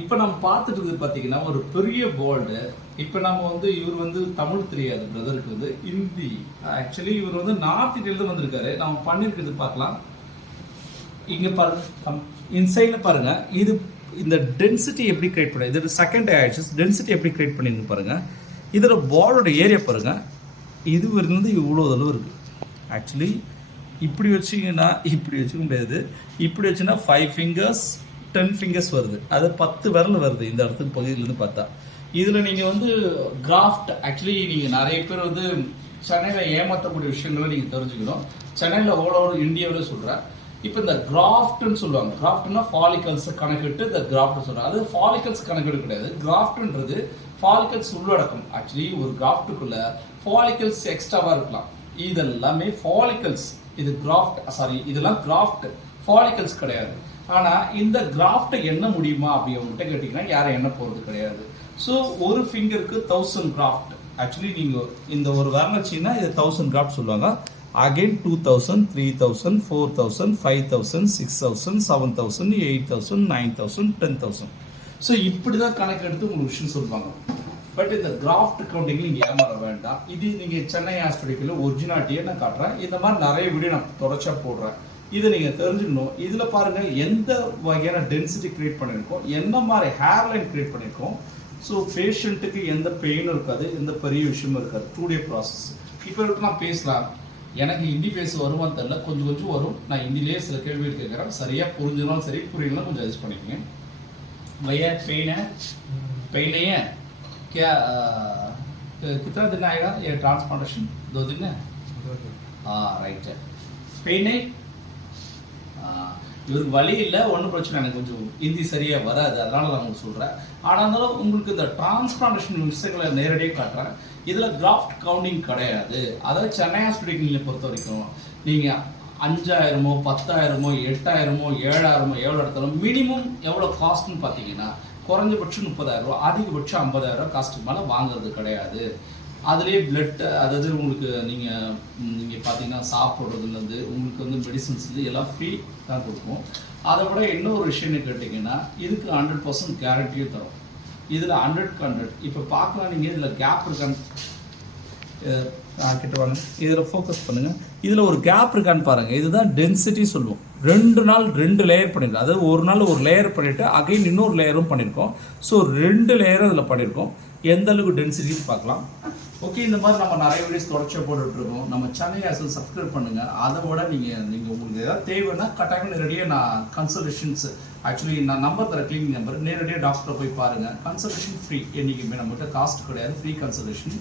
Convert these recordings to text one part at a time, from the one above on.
இப்போ நம்ம பார்த்துட்டு இருக்குது பார்த்தீங்கன்னா ஒரு பெரிய போர்டு. இப்போ நம்ம வந்து இவர் வந்து தமிழ் தெரியாது பிரதருக்கு வந்து ஹிந்தி. ஆக்சுவலி இவர் வந்து நார்த் இந்தியாவில வந்திருக்காரு. நம்ம பண்ணியிருக்கிறது பார்க்கலாம். இங்கே பாருங்க, இன்சைடில் பாருங்க, இது இந்த டென்சிட்டி எப்படி கிரியேட் பண்ண, இது செகண்ட் ஆக்சஸ் டென்சிட்டி எப்படி கிரியேட் பண்ணிருக்கு பாருங்க. இதோட பாலோட ஏரியா பாருங்க, இது இருந்து இவ்வளோ அளவு இருக்கு. ஆக்சுவலி இப்படி வச்சிங்கன்னா இப்படி வச்சுக்க முடியாது, இப்படி வச்சுன்னா 5 fingers 10 fingers வருது, அது 10 விரல் வருது இந்த இடத்துக்கு பகுதியிலேருந்து பார்த்தா. இதில் நீங்கள் வந்து கிராஃப்ட், ஆக்சுவலி நீங்கள் நிறைய பேர் வந்து சென்னையில் ஏமாற்றக்கூடிய விஷயங்களை நீங்கள் தெரிஞ்சுக்கணும். சென்னையில் ஓல் ஓவர் இந்தியாவில் சொல்கிறேன். இப்போ இந்த கிராஃப்ட்னு சொல்லுவாங்க. கிராஃப்ட்னா ஃபாலிகல்ஸ் கணக்கிட்டு இந்த கிராஃப்ட் சொல்கிறாங்க. அது ஃபாலிகல்ஸ் கணக்கிட்டு கிடையாது. கிராஃப்ட்ன்றது ஃபாலிகல்ஸ் உள்ளடக்கம். ஆக்சுவலி ஒரு கிராஃப்ட்டுக்குள்ள ஃபாலிகல்ஸ் எக்ஸ்ட்ராவாக இருக்கலாம். இதெல்லாமே ஃபாலிகல்ஸ். இது கிராஃப்ட், சாரி, இதெல்லாம் கிராஃப்ட், ஃபாலிகல்ஸ் கிடையாது. ஆனால் இந்த கிராஃப்டை எண்ண முடியுமா அப்படி அவங்ககிட்ட கேட்டிங்கன்னா யாரும் எண்ண போகிறது கிடையாது. ஸோ ஒரு ஃபிங்கருக்கு 1000 கிராஃப்ட். ஆக்சுவலி நீங்கள் இந்த ஒரு வரலட்சின்னா இது 1000 கிராஃப்ட் சொல்லுவாங்க. அகெயின் 2000 3000 4000 5000 6000 7000 8000 9000 10000. ஸோ இப்படி தான் கணக்கு எடுத்து உங்களுக்கு விஷயம் சொல்லுவாங்க. பட் இந்த கிராஃப்ட் கவுண்டிங் நீங்கள் ஏமாற வேண்டாம். இது நீங்கள் சென்னை ஹாஸ்பிட்டலில் ஒரிஜினாலிட்டியை நான் காட்டுறேன். இந்த மாதிரி நிறைய வீடியோ நான் தொடர்ச்சியாக போடுறேன். இதை நீங்கள் தெரிஞ்சுக்கணும். இதில் பாருங்கள் எந்த வகையான டென்சிட்டி கிரியேட் பண்ணியிருக்கோம், என்ன மாதிரி ஹேர்லைன் கிரியேட் பண்ணியிருக்கோம். ஸோ பேஷண்ட்டுக்கு எந்த பெயினும் இருக்காது, எந்த பெரிய விஷயமும் இருக்காது. 2-day process. இப்போ நான் பேசலாம், எனக்கு ஹிந்தி பேச வருமானு தெரியல, கொஞ்சம் கொஞ்சம் வரும். நான் ஹிந்திலேயே சில கேள்விகள் கேட்குறேன். சரியாக புரிஞ்சுனாலும் சரி, புரியலாம் கொஞ்சம் அட்ஜஸ்ட் பண்ணிக்கங்க. भैया पेन है क्या? कितना दिन आएगा ये ट्रांसप्लांटेशन? 2 दिन है. हाँ राइट है. पेन है, இவருக்கு வழி இல்லை, ஒன்றும் பிரச்சனை, எனக்கு கொஞ்சம் ஹிந்தி சரியாக வராது, அதனால நான் உங்களுக்கு சொல்கிறேன். ஆனால் இருந்தாலும் உங்களுக்கு இந்த டிரான்ஸ்பிளான்டேஷன் விஷயங்களை நேரடியாக காட்டுறேன். இதில் கிராஃப்ட் கவுண்டிங் கிடையாது. அதாவது சென்னை ஹாஸ்பிட்டல் பொறுத்த வரைக்கும் நீங்கள் 5000 10,000 8,000 7,000 எவ்வளோ எடுத்தாலும் மினிமம் எவ்வளோ காஸ்ட்னு பார்த்தீங்கன்னா குறைஞ்சபட்சம் 30,000, அதிகபட்சம் 50,000 காஸ்ட்டுக்கு மேலே வாங்குறது கிடையாது. அதுலேயே பிளட், அதாவது உங்களுக்கு நீங்கள் பார்த்தீங்கன்னா சாப்பிட்றதுலேருந்து உங்களுக்கு வந்து மெடிசன்ஸ் எல்லாம் ஃப்ரீ தான் கொடுக்கும். அதை விட இன்னொரு விஷயம்னு கேட்டிங்கன்னா இதுக்கு 100% கேரண்டியும் தரும். இதில் 100க்கு 100. இப்போ பார்க்கலாம், நீங்கள் இதில் கேப் இருக்கான்னு கிட்ட வாங்க, இதில் ஃபோக்கஸ் பண்ணுங்கள். இதில் ஒரு கேப் இருக்கான்னு பாருங்கள். இதுதான் டென்சிட்டி சொல்லுவோம். 2 நாள் 2 லேயர் பண்ணியிருக்கோம். அதாவது ஒரு நாள் ஒரு லேயர் பண்ணிவிட்டு அகைன் இன்னொரு லேயரும் பண்ணியிருக்கோம். ஸோ 2 லேயரும் இதில் பண்ணியிருக்கோம். எந்த அளவுக்கு டென்சிட்டின்னு பார்க்கலாம். ஓகே, இந்த மாதிரி நம்ம நிறைய வீடியோஸ் தொடர்ச்சியாக போட்டுட்ருக்கோம். நம்ம சென்னை ஹாஸ்பிட்டல் சப்ஸ்கிரைப் பண்ணுங்கள். அதை விட நீங்கள் உங்களுக்கு ஏதாவது தேவைன்னா கட்டாயம் நேரடியாக நான் கன்சல்டேஷன்ஸ், ஆக்சுவலி நான் நம்பர் தர கிளினிக் நம்பர், நேரடியாக டாக்டரை போய் பாருங்கள். கன்சல்டேஷன் ஃப்ரீ, என்றைக்குமே நம்மகிட்ட காஸ்ட் கிடையாது, ஃப்ரீ கன்சல்டேஷன்.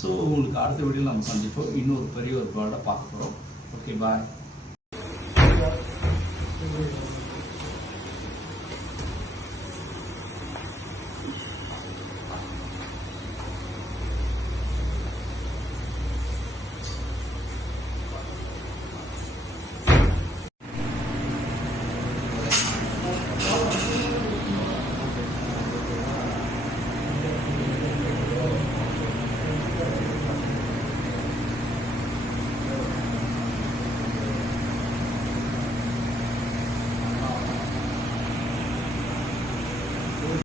ஸோ உங்களுக்கு அடுத்த வீடியோவில் நம்ம சந்திப்போம். இன்னொரு பெரிய ஒரு பார்க்க போகிறோம். ஓகே, பாய்.